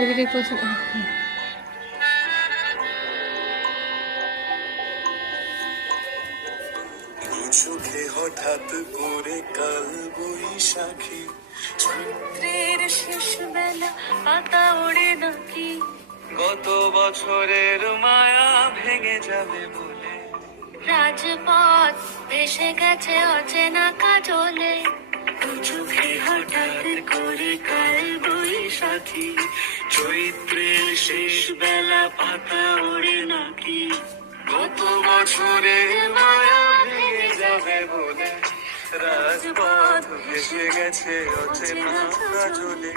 এদিকে প্রশ্ন চোখে হঠাৎ করে কাল বৈশাখী, চৈত্রের শেষ বেলা পাতা ওড়ে নাকি, গত বছরের মায়া ভেঙে যাবে বলে, রাজপথ ভেসে গেছে অচেনা কাজলে, দু চোখে হঠাৎ করে কাল বৈশাখী, চৈত্রের শেষ বেলা পাতা ওড়ে নাকি, গত বছরের মায়া ভেঙে যাবে বলে, রাজপথ ভেসে গেছে অচেনা কাজলে।